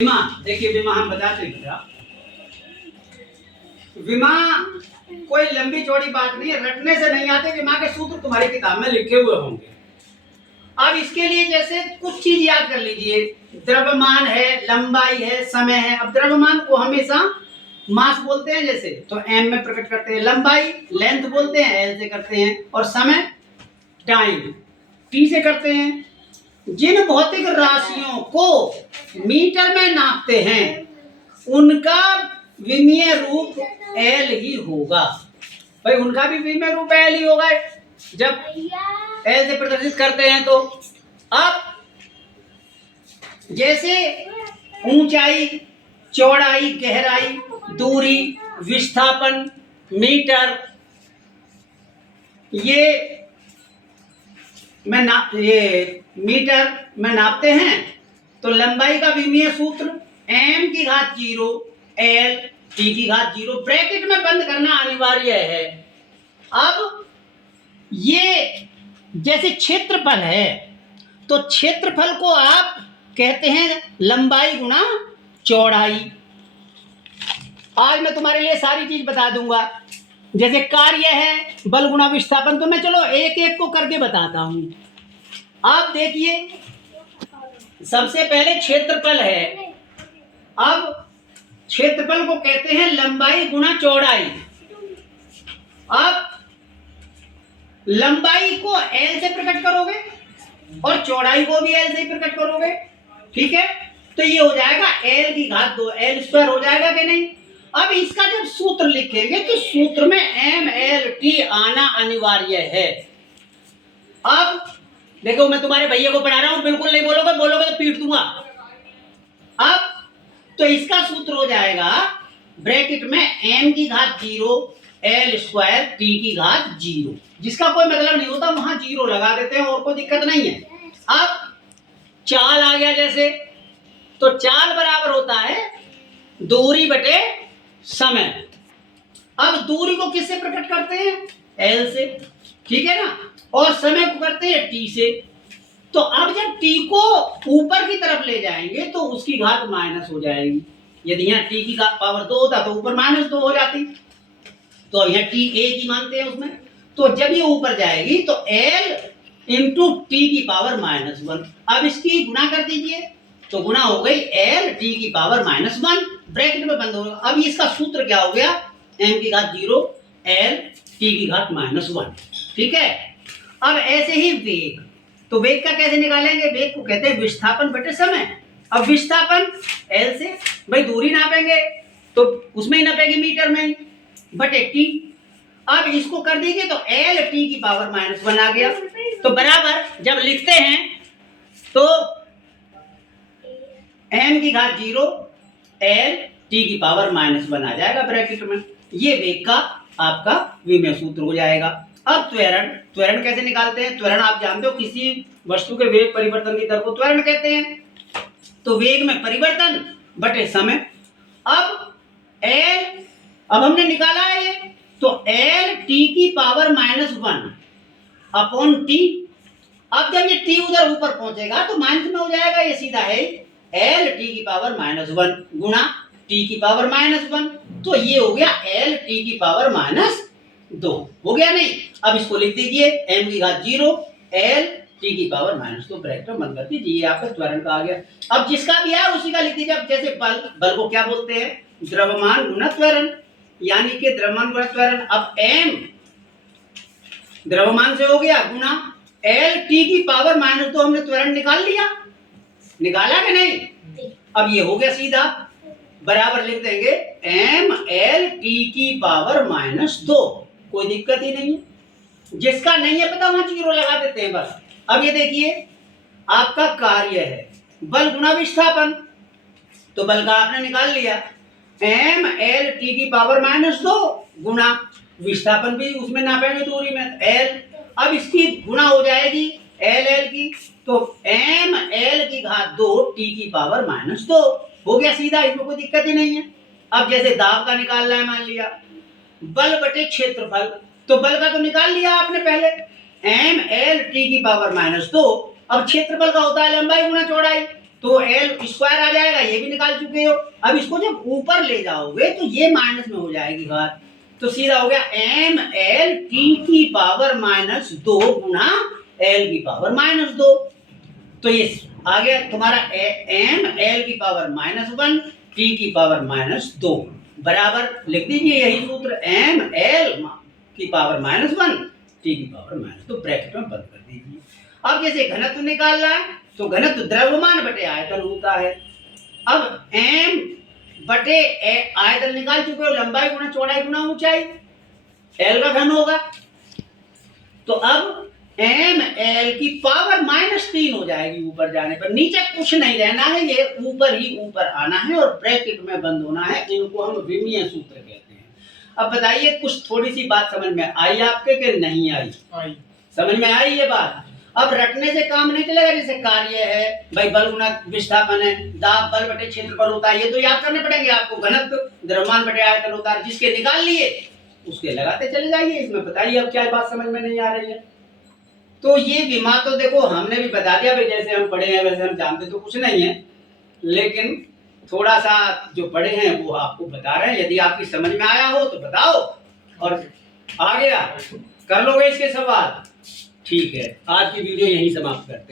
विमा देखिए, विमा हम बताते हैं बेटा। विमा कोई लंबी चौड़ी बात नहीं है, रटने से नहीं आते। विमा के सूत्र तुम्हारी किताब में लिखे हुए होंगे। अब इसके लिए जैसे कुछ चीज याद कर लीजिए। द्रव्यमान है, लंबाई है, समय है। अब द्रव्यमान को हमेशा मास बोलते हैं जैसे, तो एम में प्रकट करते हैं। लंबाई लेंथ बोलते हैं, एल से करते हैं। और समय टाइम टी से करते हैं। जिन भौतिक राशियों को मीटर में नापते हैं उनका विमीय रूप एल ही होगा। भाई उनका भी विमीय रूप एल ही होगा जब एल से प्रदर्शित करते हैं। तो अब जैसे ऊंचाई, चौड़ाई, गहराई, दूरी, विस्थापन, मीटर, ये मीटर में नापते हैं। तो लंबाई का विमीय सूत्र m की घात 0 l t की घात 0 ब्रैकेट में बंद करना अनिवार्य है। अब ये जैसे क्षेत्रफल है, तो क्षेत्रफल को आप कहते हैं लंबाई गुणा चौड़ाई। आज मैं तुम्हारे लिए सारी चीज बता दूंगा। जैसे कार्य है बल गुणा विस्थापन, तो मैं चलो एक एक को करके बताता हूं। आप देखिए, सबसे पहले क्षेत्रफल है। अब क्षेत्रफल को कहते हैं लंबाई गुणा चौड़ाई। अब लंबाई को L से प्रकट करोगे और चौड़ाई को भी L से प्रकट करोगे, ठीक है। तो ये हो जाएगा L की घात 2, L स्क्वायर हो जाएगा कि नहीं। अब इसका जब सूत्र लिखेंगे तो सूत्र में MLT आना अनिवार्य है। अब देखो, मैं तुम्हारे भैया को पढ़ा रहा हूं, बिल्कुल नहीं बोलोगे, बोलोगे तो पीट दूंगा। अब तो इसका सूत्र हो जाएगा ब्रैकेट में m की घात 0 l स्क्वायर t की घात 0। जिसका कोई मतलब नहीं होता वहां 0 लगा देते हैं और कोई दिक्कत नहीं है। अब चाल आ गया जैसे, तो चाल बराबर होता है दूरी बटे समय। अब दूरी को किससे प्रकट करते हैं? L से, ठीक है ना। और समय को करते हैं T से। तो अब जब T को ऊपर की तरफ ले जाएंगे तो उसकी घात माइनस हो जाएगी। यदि यहाँ T की पावर 2 होता तो ऊपर -2 हो जाती। तो यहाँ T एक ही मानते हैं उसमें। तो जब ये ऊपर जाएगी तो L इंटू T की पावर -1। अब इसकी गुणा कर दीजिए तो गुणा हो गई L T की पावर -1, ब्रैकेट में बंद होगा। अब इसका सूत्र क्या हो गया? m की घात 0 L T की घात -1, ठीक है। अब ऐसे ही वेग, तो वेग का कैसे निकालेंगे? वेग को कहते हैं विस्थापन बटे समय। अब विस्थापन L से, भाई दूरी नापेंगे तो उसमें ही नापेंगे मीटर में ही, बटे T। अब इसको कर दीजिए तो L T की पावर -1 आ गया। तो बराबर जब लिखते हैं तो m की घात 0 L T की पावर -1 आ जाएगा ब्रैकेट में। ये वेग का आपका विमीय सूत्र हो जाएगा। अब त्वरण, त्वरण कैसे निकालते हैं? त्वरण आप जानते हो, किसी वस्तु के वेग परिवर्तन की दर को त्वरण कहते हैं। तो वेग में परिवर्तन बटे समय। अब L, अब हमने निकाला है ये, तो L T की पावर -1 अपॉन T। अब जब ये T उधर ऊपर पहुंचेगा तो माइनस में हो जाएगा। ये सीधा है L T की पावर -1 गुणा T की पावर -1। तो ये हो गया L T की पावर -2, हो गया नहीं। अब इसको लिख दीजिए m की घात 0 L T की पावर -2 ब्रैकेट में बंद कर दीजिए। आपका त्वरण का आ गया। अब जिसका भी है उसी का लिख दीजिए। अब जैसे बल, बल को क्या बोलते हैं? द्रव्यमान गुणा त्वरण, यानी कि द्रव्यमान गुणा त्वरण। अब m द्रव्यमान से हो गया गुणा L T की पावर -2, हमने त्वरण निकाल लिया, निकाला कि नहीं। अब ये हो गया सीधा, बराबर लिख देंगे m L T की पावर -2, कोई दिक्कत ही नहीं है। जिसका नहीं है पता वहां 0 लगा देते हैं बस। अब ये देखिए, आपका कार्य है बल गुणा विस्थापन, तो बल का आपने निकाल लिया m L T की पावर -2 गुणा विस्थापन भी उसमें नापेंगे दूरी में L। अब इसकी गुणा हो जाएगी L L की, तो m L की घात 2 T की पावर -2 हो गया सीधा, इसमें कोई दिक्कत ही नहीं है। अब जैसे दाब का निकालना है, मान लिया बल बटे क्षेत्रफल, तो बल का तो निकाल लिया आपने पहले, m L T की पावर -2। अब क्षेत्रफल का होता है लंबाई गुणा चौड़ाई, तो एल स्क्वायर आ जाएगा, ये भी निकाल चुके हो। अब इसको जब ऊपर ले जाओगे तो ये माइनस में हो जाएगी घात, तो सीधा हो गया एम एल टी की पावर माइनस 2 गुना एल की पावर माइनस 2। तो ये आ गया तुम्हारा एम एल की पावर माइनस 1 टी की पावर माइनस 2 बराबर लिख दीजिए यही सूत्र, एम एल की पावर माइनस 1 टी की पावर माइनस 2 ब्रैकेट में बंद कर दीजिए। अब जैसे घनत्व निकाल रहा है तो घनत्व द्रव्यमान बटे आयतन होता है। अब एम बटे आयतन निकाल चुके हो, लंबाई गुना चौड़ाई गुना ऊंचाई, एल का घन होगा। तो अब एम एल की पावर माइनस 3 हो जाएगी ऊपर जाने पर, नीचे कुछ नहीं रहना है, ये ऊपर ही ऊपर आना है और ब्रैकेट में बंद होना है। इनको हम विमीय सूत्र कहते हैं। अब बताइए कुछ थोड़ी सी बात समझ में आई आपके कि नहीं आई? समझ में आई ये बात? अब रटने से काम नहीं चलेगा। जैसे कार्य है भाई, बल गुना विस्थापन है, दाब बल बटे क्षेत्रफल होता है, ये तो याद करने पड़ेंगे आपको। घनत्व द्रव्यमान बटे आयतन होता है, जिसके निकाल लिए उसके लगाते चले जाइए। इसमें बताइए अब क्या बात समझ में नहीं आ रही है? तो ये विमा तो देखो हमने भी बता दिया भाई, जैसे हम पढ़े हैं वैसे हम जानते तो कुछ नहीं है, लेकिन थोड़ा सा जो पढ़े हैं वो आपको बता रहे हैं। यदि आपकी समझ में आया हो तो बताओ, और आ गया कर लोगे इसके सवाल। ठीक है, आज की वीडियो यहीं समाप्त करते हैं।